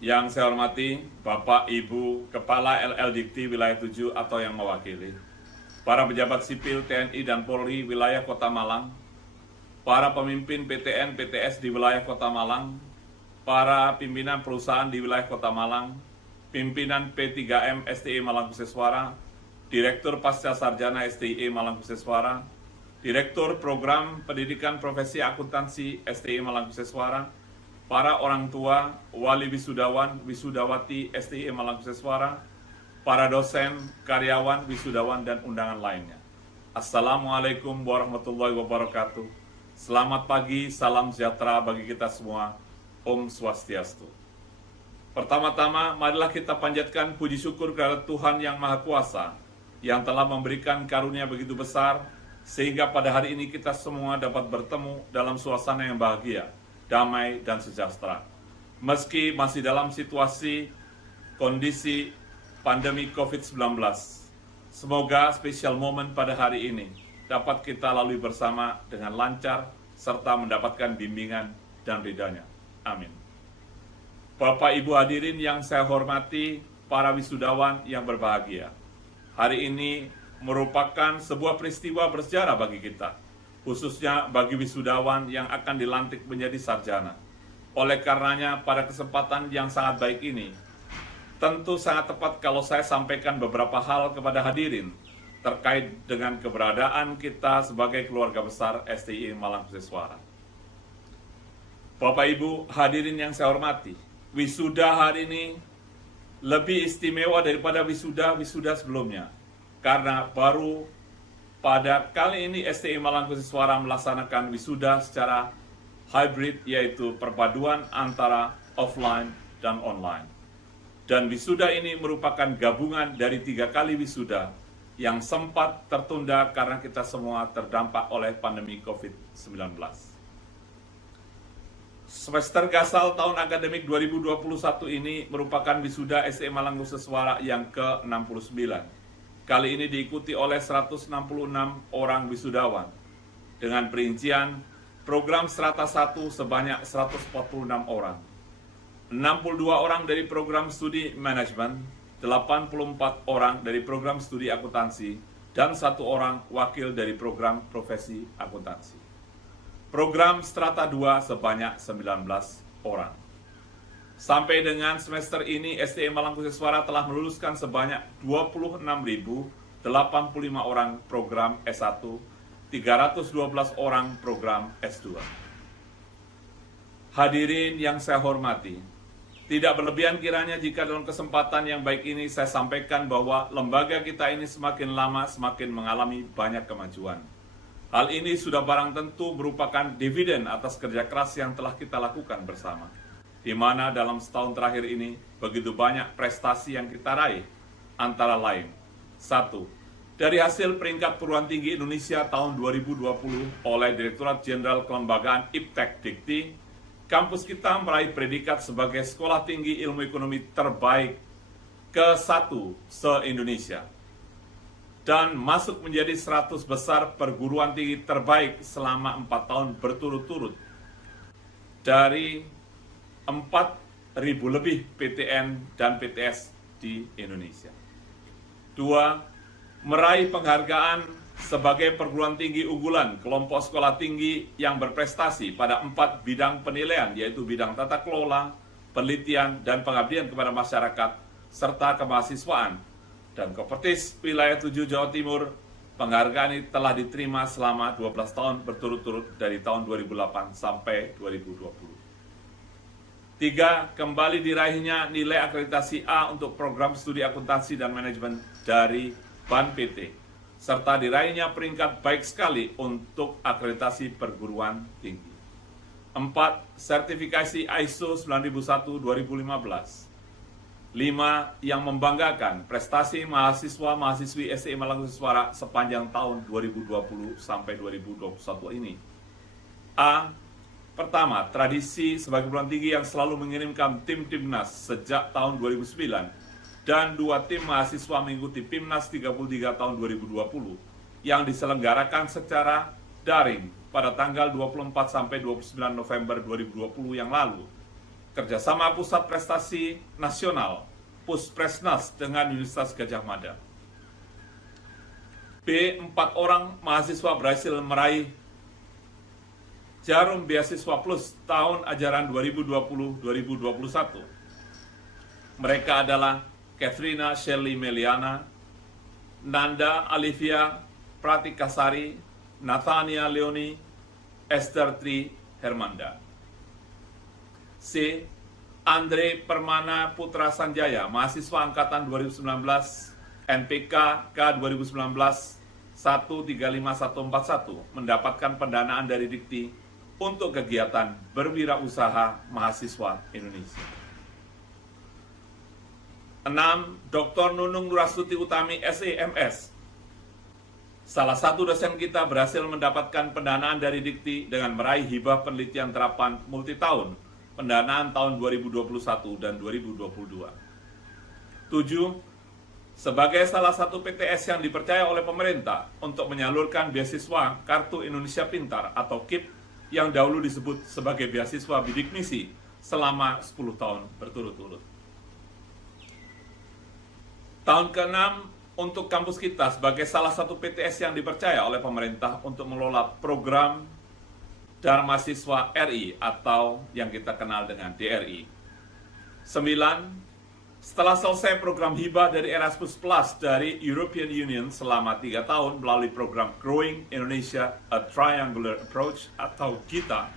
Yang saya hormati Bapak Ibu Kepala LL Dikti Wilayah 7 atau yang mewakili, para pejabat sipil TNI dan Polri wilayah Kota Malang, para pemimpin PTN PTS di wilayah Kota Malang, para pimpinan perusahaan di wilayah Kota Malang, pimpinan P3M STI Malang Kuseswara, Direktur Pasca Sarjana STI Malang Kuseswara, Direktur Program Pendidikan Profesi Akuntansi STI Malang Kuseswara, para orang tua, wali wisudawan, wisudawati STI Malang Kuseswara, para dosen, karyawan, wisudawan, dan undangan lainnya. Assalamualaikum warahmatullahi wabarakatuh. Selamat pagi, salam sejahtera bagi kita semua. Om Swastiastu. Pertama-tama, marilah kita panjatkan puji syukur kepada Tuhan Yang Maha Kuasa, yang telah memberikan karunia begitu besar, sehingga pada hari ini kita semua dapat bertemu dalam suasana yang bahagia, damai, dan sejahtera. Meski masih dalam situasi kondisi pandemi COVID-19, semoga spesial momen pada hari ini dapat kita lalui bersama dengan lancar, serta mendapatkan bimbingan dan ridhanya. Amin. Bapak Ibu hadirin yang saya hormati, para wisudawan yang berbahagia, hari ini merupakan sebuah peristiwa bersejarah bagi kita, khususnya bagi wisudawan yang akan dilantik menjadi sarjana. Oleh karenanya, pada kesempatan yang sangat baik ini, tentu sangat tepat kalau saya sampaikan beberapa hal kepada hadirin terkait dengan keberadaan kita sebagai keluarga besar STI Malang Kuseswara. Bapak Ibu hadirin yang saya hormati, wisuda hari ini lebih istimewa daripada wisuda sebelumnya, karena baru pada kali ini STI Malang Kuseswara melaksanakan wisuda secara hybrid, yaitu perpaduan antara offline dan online. Dan wisuda ini merupakan gabungan dari 3 kali wisuda yang sempat tertunda karena kita semua terdampak oleh pandemi COVID-19. Semester Gasal tahun akademik 2021 ini merupakan wisuda STI Malang Kuseswara yang ke-69. Kali ini diikuti oleh 166 orang wisudawan dengan perincian program strata 1 sebanyak 146 orang, 62 orang dari program studi manajemen, 84 orang dari program studi akuntansi, dan 1 orang wakil dari program profesi akuntansi. Program strata 2 sebanyak 19 orang. Sampai dengan semester ini, STI Malang Kuseswara telah meluluskan sebanyak 26.085 orang program S1, 312 orang program S2. Hadirin yang saya hormati, tidak berlebihan kiranya jika dalam kesempatan yang baik ini saya sampaikan bahwa lembaga kita ini semakin lama semakin mengalami banyak kemajuan. Hal ini sudah barang tentu merupakan dividen atas kerja keras yang telah kita lakukan bersama, di mana dalam setahun terakhir ini begitu banyak prestasi yang kita raih, antara lain: 1. Dari hasil peringkat perguruan tinggi Indonesia tahun 2020 oleh Direktorat Jenderal Kelembagaan Iptek Dikti, kampus kita meraih predikat sebagai sekolah tinggi ilmu ekonomi terbaik ke-1 se-Indonesia dan masuk menjadi 100 besar perguruan tinggi terbaik selama 4 tahun berturut-turut dari 4.000 lebih PTN dan PTS di Indonesia. 2. Meraih penghargaan sebagai perguruan tinggi unggulan kelompok sekolah tinggi yang berprestasi pada 4 bidang penilaian, yaitu bidang tata kelola, penelitian, dan pengabdian kepada masyarakat, serta kemahasiswaan. Dan Kopertis Wilayah 7 Jawa Timur, penghargaan ini telah diterima selama 12 tahun berturut-turut dari tahun 2008 sampai 2020. 3. Kembali diraihnya nilai akreditasi A untuk program studi akuntansi dan manajemen dari BAN PT, serta diraihnya peringkat baik sekali untuk akreditasi perguruan tinggi. 4. Sertifikasi ISO 9001-2015. 5. Yang membanggakan prestasi mahasiswa-mahasiswi STI Malang Kuseswara sepanjang tahun 2020 sampai 2021 ini. A. Pertama, tradisi sebagai perguruan tinggi yang selalu mengirimkan tim Timnas sejak tahun 2009 dan 2 tim mahasiswa mengikuti Pimnas 33 tahun 2020 yang diselenggarakan secara daring pada tanggal 24 sampai 29 November 2020 yang lalu. kerjasama Pusat Prestasi Nasional Puspresnas dengan Universitas Gadjah Mada. B. 4 orang mahasiswa berhasil meraih Jarum Beasiswa Plus tahun ajaran 2020-2021. Mereka adalah Kathrina Shirley Meliana, Nanda Alivia Pratikasari, Nathania Leoni, Esther Tri Hermanda. C. Andre Permana Putra Sanjaya, mahasiswa angkatan 2019, NPK K 2019 135141, mendapatkan pendanaan dari Dikti untuk kegiatan berwirausaha mahasiswa Indonesia. 6. Dr. Nunung Nurasuti Utami SEMS, salah satu dosen kita berhasil mendapatkan pendanaan dari Dikti dengan meraih hibah penelitian terapan multitahun, pendanaan tahun 2021 dan 2022. 7. Sebagai salah satu PTS yang dipercaya oleh pemerintah untuk menyalurkan beasiswa Kartu Indonesia Pintar atau KIP yang dahulu disebut sebagai beasiswa bidik misi selama 10 tahun berturut-turut. Tahun ke-6 untuk kampus kita sebagai salah satu PTS yang dipercaya oleh pemerintah untuk mengelola program Dharma Siswa RI atau yang kita kenal dengan DRI. 9. Setelah selesai program hibah dari Erasmus Plus dari European Union selama 3 tahun melalui program Growing Indonesia A Triangular Approach atau GITA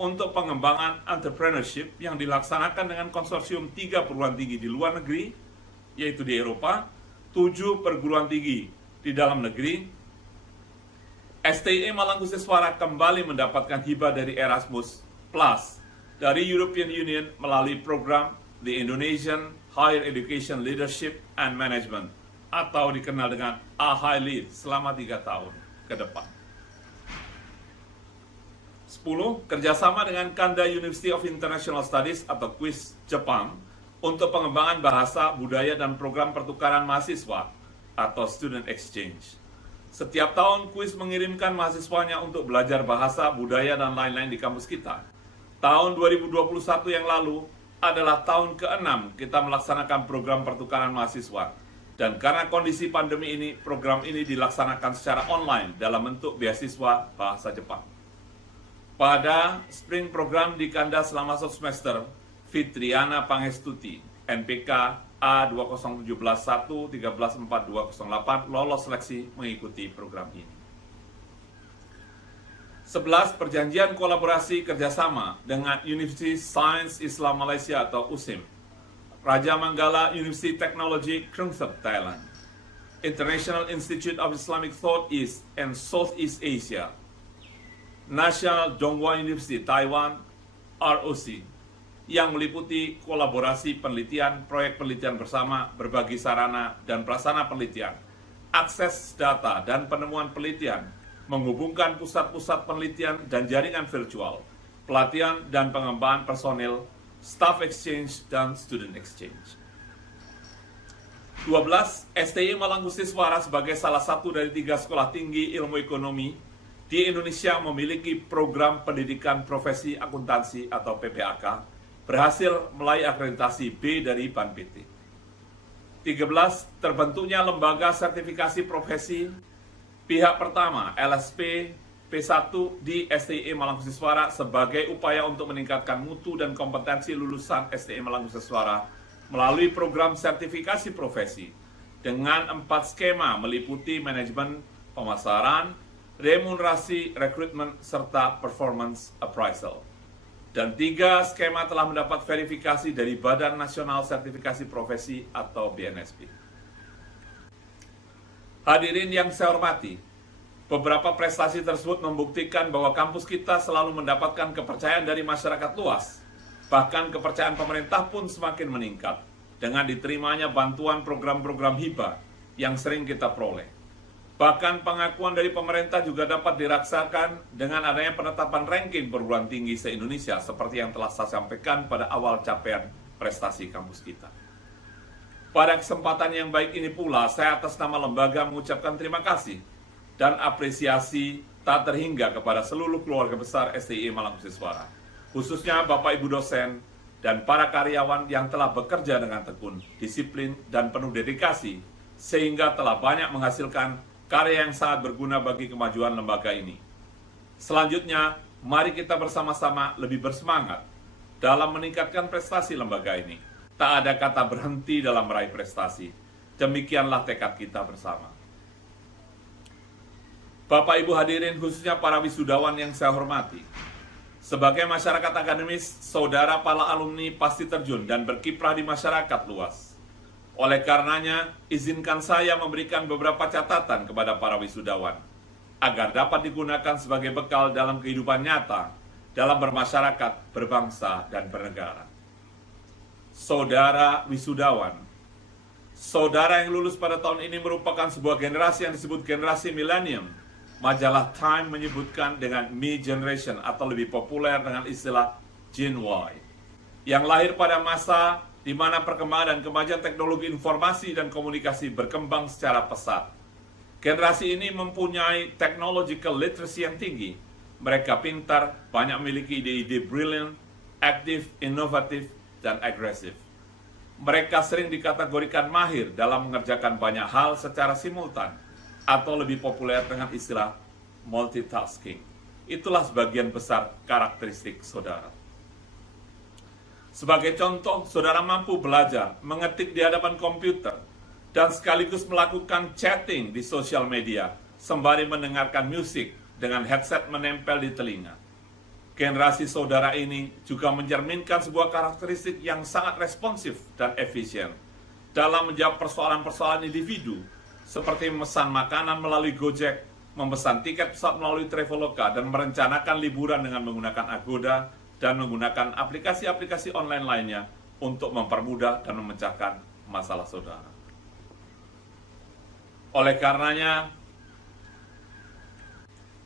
untuk pengembangan entrepreneurship yang dilaksanakan dengan konsorsium 3 perguruan tinggi di luar negeri, yaitu di Eropa, 7 perguruan tinggi di dalam negeri, STI Mangkuseswara kembali mendapatkan hibah dari Erasmus Plus dari European Union melalui program The Indonesian Higher Education Leadership and Management atau dikenal dengan AHI-LEAD selama 3 tahun ke depan. 10. Kerjasama dengan Kanda University of International Studies atau KUIS Jepang untuk pengembangan bahasa, budaya, dan program pertukaran mahasiswa atau Student Exchange. Setiap tahun KUIS mengirimkan mahasiswanya untuk belajar bahasa, budaya, dan lain-lain di kampus kita. Tahun 2021 yang lalu adalah tahun ke-6 kita melaksanakan program pertukaran mahasiswa. Dan karena kondisi pandemi ini, program ini dilaksanakan secara online dalam bentuk beasiswa bahasa Jepang. Pada spring program di Kanda selama 1 semester, Fitriana Pangestuti, NPK A20171 134208 lolos seleksi mengikuti program ini. 11. Perjanjian kolaborasi kerjasama dengan University Science Islam Malaysia atau USIM, Raja Manggala University Technology Krungsep Thailand, International Institute of Islamic Thought East and Southeast Asia, National Donghua University Taiwan ROC, yang meliputi kolaborasi penelitian, proyek penelitian bersama, berbagi sarana dan prasarana penelitian, akses data dan penemuan penelitian, menghubungkan pusat-pusat penelitian dan jaringan virtual, pelatihan dan pengembangan personil, staff exchange, dan student exchange. 12. STI Mangkuseswara sebagai salah satu dari 3 sekolah tinggi ilmu ekonomi di Indonesia memiliki program pendidikan profesi akuntansi atau PPAK, berhasil meraih akreditasi B dari BAN PT. 13. Terbentuknya lembaga sertifikasi profesi pihak pertama LSP P1 di STI Mangkuseswara sebagai upaya untuk meningkatkan mutu dan kompetensi lulusan STI Mangkuseswara melalui program sertifikasi profesi dengan 4 skema meliputi manajemen pemasaran, remunerasi, rekrutmen, serta performance appraisal. Dan 3 skema telah mendapat verifikasi dari Badan Nasional Sertifikasi Profesi atau BNSP. Hadirin yang saya hormati, beberapa prestasi tersebut membuktikan bahwa kampus kita selalu mendapatkan kepercayaan dari masyarakat luas. Bahkan kepercayaan pemerintah pun semakin meningkat dengan diterimanya bantuan program-program hibah yang sering kita peroleh. Bahkan pengakuan dari pemerintah juga dapat dirasakan dengan adanya penetapan ranking perguruan tinggi se-Indonesia seperti yang telah saya sampaikan pada awal capaian prestasi kampus kita. Pada kesempatan yang baik ini pula, saya atas nama lembaga mengucapkan terima kasih dan apresiasi tak terhingga kepada seluruh keluarga besar STI Mangkuseswara, khususnya Bapak Ibu dosen dan para karyawan yang telah bekerja dengan tekun, disiplin, dan penuh dedikasi, sehingga telah banyak menghasilkan karya yang sangat berguna bagi kemajuan lembaga ini. Selanjutnya, mari kita bersama-sama lebih bersemangat dalam meningkatkan prestasi lembaga ini. Tak ada kata berhenti dalam meraih prestasi. Demikianlah tekad kita bersama. Bapak Ibu hadirin, khususnya para wisudawan yang saya hormati. Sebagai masyarakat akademis, saudara para alumni pasti terjun dan berkiprah di masyarakat luas. Oleh karenanya, izinkan saya memberikan beberapa catatan kepada para wisudawan, agar dapat digunakan sebagai bekal dalam kehidupan nyata, dalam bermasyarakat, berbangsa, dan bernegara. Saudara wisudawan, saudara yang lulus pada tahun ini merupakan sebuah generasi yang disebut generasi milenium. Majalah Time menyebutkan dengan Me Generation atau lebih populer dengan istilah Gen Y, yang lahir pada masa di mana perkembangan dan kemajuan teknologi informasi dan komunikasi berkembang secara pesat. Generasi ini mempunyai technological literacy yang tinggi. Mereka pintar, banyak memiliki ide-ide brilliant, aktif, inovatif, dan agresif. Mereka sering dikategorikan mahir dalam mengerjakan banyak hal secara simultan, atau lebih populer dengan istilah multitasking. Itulah sebagian besar karakteristik saudara. Sebagai contoh, saudara mampu belajar, mengetik di hadapan komputer, dan sekaligus melakukan chatting di sosial media, sembari mendengarkan musik dengan headset menempel di telinga. Generasi saudara ini juga mencerminkan sebuah karakteristik yang sangat responsif dan efisien dalam menjawab persoalan-persoalan individu, seperti memesan makanan melalui Gojek, memesan tiket pesawat melalui Traveloka, dan merencanakan liburan dengan menggunakan Agoda dan menggunakan aplikasi-aplikasi online lainnya untuk mempermudah dan memecahkan masalah saudara. Oleh karenanya,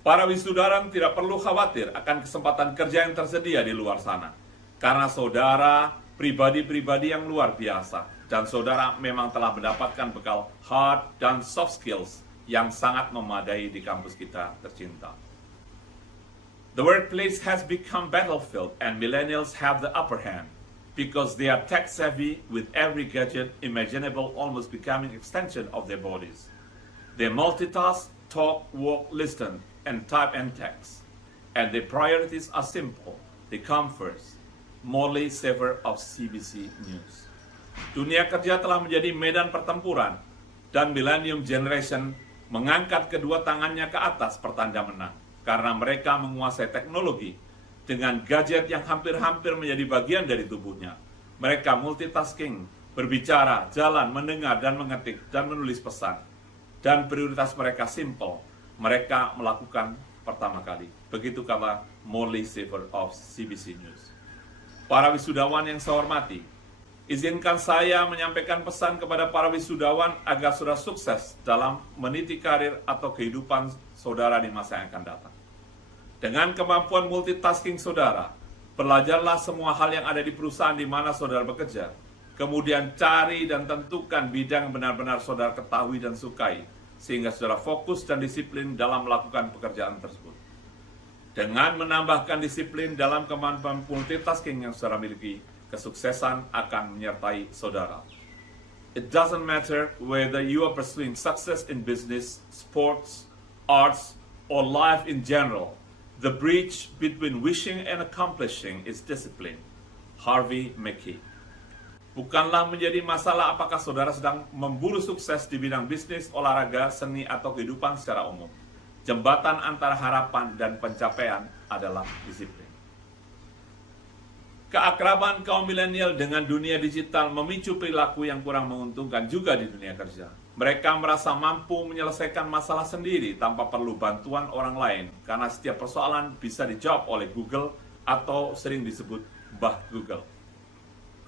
para wisudawan tidak perlu khawatir akan kesempatan kerja yang tersedia di luar sana, karena saudara pribadi-pribadi yang luar biasa, dan saudara memang telah mendapatkan bekal hard dan soft skills yang sangat memadai di kampus kita tercinta. The workplace has become battlefield and millennials have the upper hand because they are tech savvy with every gadget imaginable almost becoming extension of their bodies. They multitask, talk, walk, listen, and type and text. And their priorities are simple. They come first. Morley Saver of CBC News. Dunia kerja telah menjadi medan pertempuran, dan Millennium Generation mengangkat kedua tangannya ke atas pertanda menang, karena mereka menguasai teknologi dengan gadget yang hampir-hampir menjadi bagian dari tubuhnya. Mereka multitasking, berbicara, jalan, mendengar, dan mengetik, dan menulis pesan. Dan prioritas mereka simple, mereka melakukan pertama kali. Begitu kata Morley Saver of CBC News. Para wisudawan yang saya hormati, izinkan saya menyampaikan pesan kepada para wisudawan agar saudara sukses dalam meniti karir atau kehidupan saudara di masa yang akan datang. Dengan kemampuan multitasking saudara, belajarlah semua hal yang ada di perusahaan di mana saudara bekerja. Kemudian cari dan tentukan bidang yang benar-benar saudara ketahui dan sukai, sehingga saudara fokus dan disiplin dalam melakukan pekerjaan tersebut. Dengan menambahkan disiplin dalam kemampuan multitasking yang saudara miliki, kesuksesan akan menyertai saudara. It doesn't matter whether you are pursuing success in business, sports, arts, or life in general. The bridge between wishing and accomplishing is discipline. Harvey Mackay. Bukanlah menjadi masalah apakah saudara sedang memburu sukses di bidang bisnis, olahraga, seni, atau kehidupan secara umum. Jembatan antara harapan dan pencapaian adalah disiplin. Keakraban kaum milenial dengan dunia digital memicu perilaku yang kurang menguntungkan juga di dunia kerja. Mereka merasa mampu menyelesaikan masalah sendiri tanpa perlu bantuan orang lain, karena setiap persoalan bisa dijawab oleh Google atau sering disebut Mbah Google.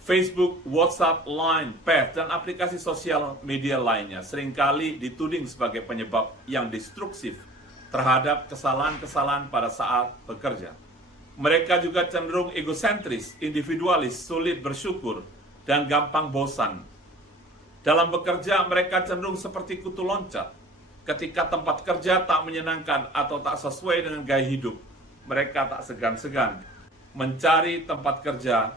Facebook, WhatsApp, Line, Path, dan aplikasi sosial media lainnya seringkali dituding sebagai penyebab yang destruktif terhadap kesalahan-kesalahan pada saat bekerja. Mereka juga cenderung egosentris, individualis, sulit bersyukur, dan gampang bosan. Dalam bekerja, mereka cenderung seperti kutu loncat. Ketika tempat kerja tak menyenangkan atau tak sesuai dengan gaya hidup, mereka tak segan-segan mencari tempat kerja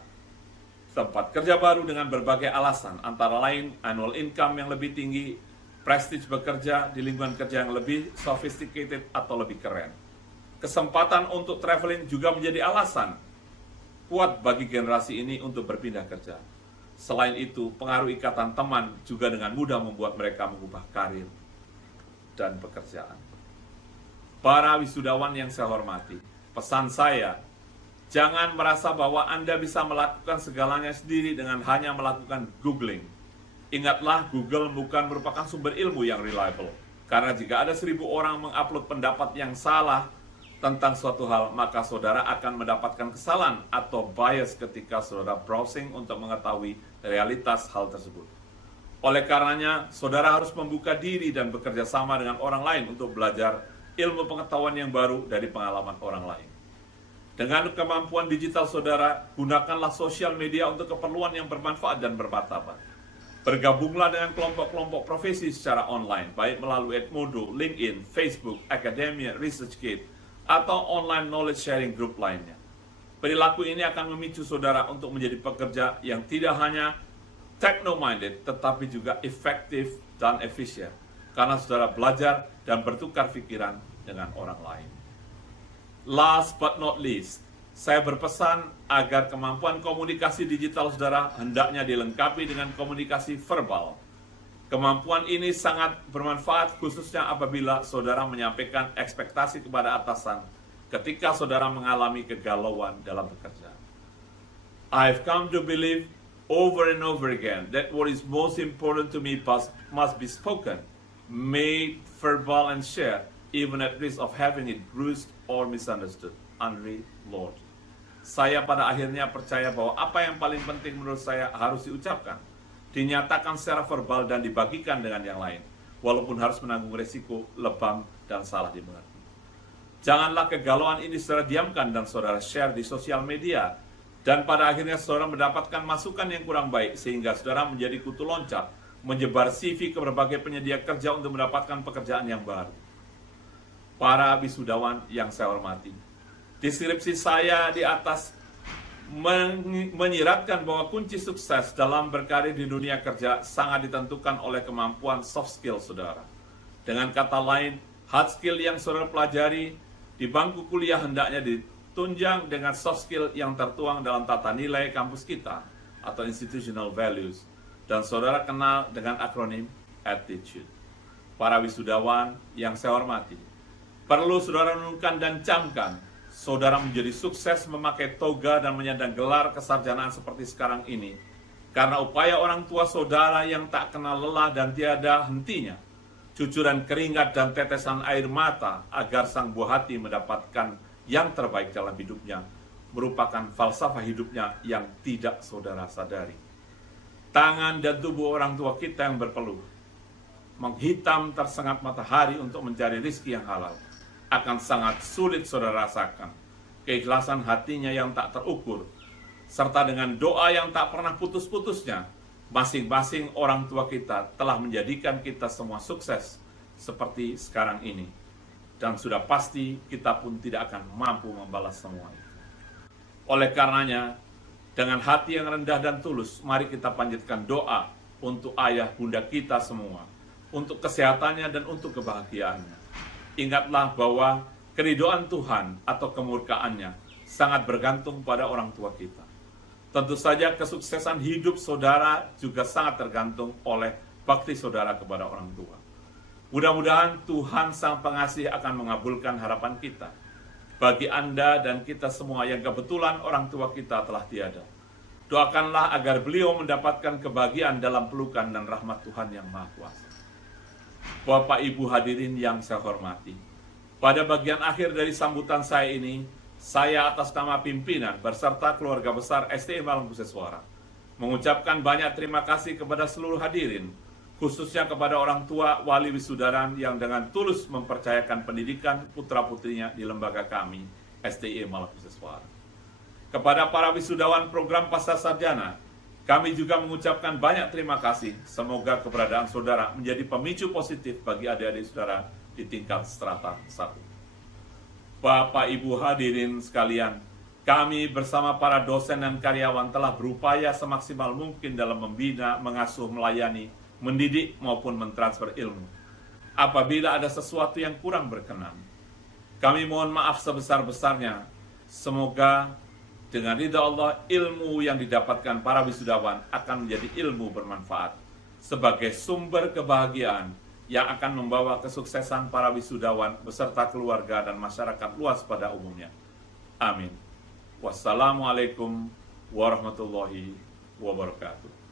tempat kerja baru dengan berbagai alasan, antara lain annual income yang lebih tinggi, prestige bekerja di lingkungan kerja yang lebih sophisticated atau lebih keren. Kesempatan untuk traveling juga menjadi alasan kuat bagi generasi ini untuk berpindah kerja. Selain itu, pengaruh ikatan teman juga dengan mudah membuat mereka mengubah karir dan pekerjaan. Para wisudawan yang saya hormati, pesan saya, jangan merasa bahwa Anda bisa melakukan segalanya sendiri dengan hanya melakukan googling. Ingatlah, Google bukan merupakan sumber ilmu yang reliable. Karena jika ada 1.000 orang mengupload pendapat yang salah tentang suatu hal, maka saudara akan mendapatkan kesalahan atau bias ketika saudara browsing untuk mengetahui realitas hal tersebut. Oleh karenanya, saudara harus membuka diri dan bekerja sama dengan orang lain untuk belajar ilmu pengetahuan yang baru dari pengalaman orang lain. Dengan kemampuan digital saudara, gunakanlah sosial media untuk keperluan yang bermanfaat dan bermartabat. Bergabunglah dengan kelompok-kelompok profesi secara online, baik melalui Edmodo, LinkedIn, Facebook, Academia, ResearchGate, atau online knowledge sharing group lainnya. Perilaku ini akan memicu saudara untuk menjadi pekerja yang tidak hanya techno-minded, tetapi juga efektif dan efisien, karena saudara belajar dan bertukar pikiran dengan orang lain. Last but not least, saya berpesan agar kemampuan komunikasi digital saudara hendaknya dilengkapi dengan komunikasi verbal. Kemampuan ini sangat bermanfaat khususnya apabila saudara menyampaikan ekspektasi kepada atasan ketika saudara mengalami kegalauan dalam bekerja. I've come to believe over and over again that what is most important to me must be spoken, made verbal and shared, even at risk of having it bruised or misunderstood. Henry Lord. Saya pada akhirnya percaya bahwa apa yang paling penting menurut saya harus diucapkan, dinyatakan secara verbal dan dibagikan dengan yang lain, walaupun harus menanggung resiko lebam dan salah dimengerti. Janganlah kegalauan ini saudara diamkan dan saudara share di sosial media, dan pada akhirnya saudara mendapatkan masukan yang kurang baik, sehingga saudara menjadi kutu loncat, menyebar CV ke berbagai penyedia kerja untuk mendapatkan pekerjaan yang baru. Para wisudawan yang saya hormati, deskripsi saya di atas menyiratkan bahwa kunci sukses dalam berkarir di dunia kerja sangat ditentukan oleh kemampuan soft skill saudara. Dengan kata lain, hard skill yang saudara pelajari di bangku kuliah hendaknya ditunjang dengan soft skill yang tertuang dalam tata nilai kampus kita atau institutional values, dan saudara kenal dengan akronim attitude. Para wisudawan yang saya hormati, perlu saudara renungkan dan camkan, saudara menjadi sukses memakai toga dan menyandang gelar kesarjanaan seperti sekarang ini karena upaya orang tua saudara yang tak kenal lelah dan tiada hentinya, cucuran keringat dan tetesan air mata agar sang buah hati mendapatkan yang terbaik dalam hidupnya, merupakan falsafah hidupnya yang tidak saudara sadari. Tangan dan tubuh orang tua kita yang berpeluh, menghitam tersengat matahari untuk mencari rizki yang halal, akan sangat sulit saudara rasakan. Keikhlasan hatinya yang tak terukur, serta dengan doa yang tak pernah putus-putusnya, masing-masing orang tua kita telah menjadikan kita semua sukses seperti sekarang ini. Dan sudah pasti kita pun tidak akan mampu membalas semua itu. Oleh karenanya, dengan hati yang rendah dan tulus, mari kita panjatkan doa untuk ayah bunda kita semua, untuk kesehatannya dan untuk kebahagiaannya. Ingatlah bahwa keridhaan Tuhan atau kemurkaannya sangat bergantung pada orang tua kita. Tentu saja kesuksesan hidup saudara juga sangat tergantung oleh bakti saudara kepada orang tua. Mudah-mudahan Tuhan Sang Pengasih akan mengabulkan harapan kita. Bagi Anda dan kita semua yang kebetulan orang tua kita telah tiada, doakanlah agar beliau mendapatkan kebahagiaan dalam pelukan dan rahmat Tuhan yang Maha Kuasa. Bapak Ibu hadirin yang saya hormati, pada bagian akhir dari sambutan saya ini, saya atas nama pimpinan berserta keluarga besar STI Malang Kuseswara mengucapkan banyak terima kasih kepada seluruh hadirin, khususnya kepada orang tua wali wisudawan yang dengan tulus mempercayakan pendidikan putra-putrinya di lembaga kami, STI Malang Kuseswara. Kepada para wisudawan program pascasarjana, kami juga mengucapkan banyak terima kasih. Semoga keberadaan saudara menjadi pemicu positif bagi adik-adik saudara di tingkat strata 1. Bapak Ibu hadirin sekalian, Kami bersama para dosen dan karyawan telah berupaya semaksimal mungkin dalam membina, mengasuh, melayani, mendidik maupun mentransfer ilmu. Apabila ada sesuatu yang kurang berkenan, kami mohon maaf sebesar-besarnya. Semoga dengan ridha Allah, ilmu yang didapatkan para wisudawan akan menjadi ilmu bermanfaat sebagai sumber kebahagiaan yang akan membawa kesuksesan para wisudawan beserta keluarga dan masyarakat luas pada umumnya. Amin. Wassalamualaikum warahmatullahi wabarakatuh.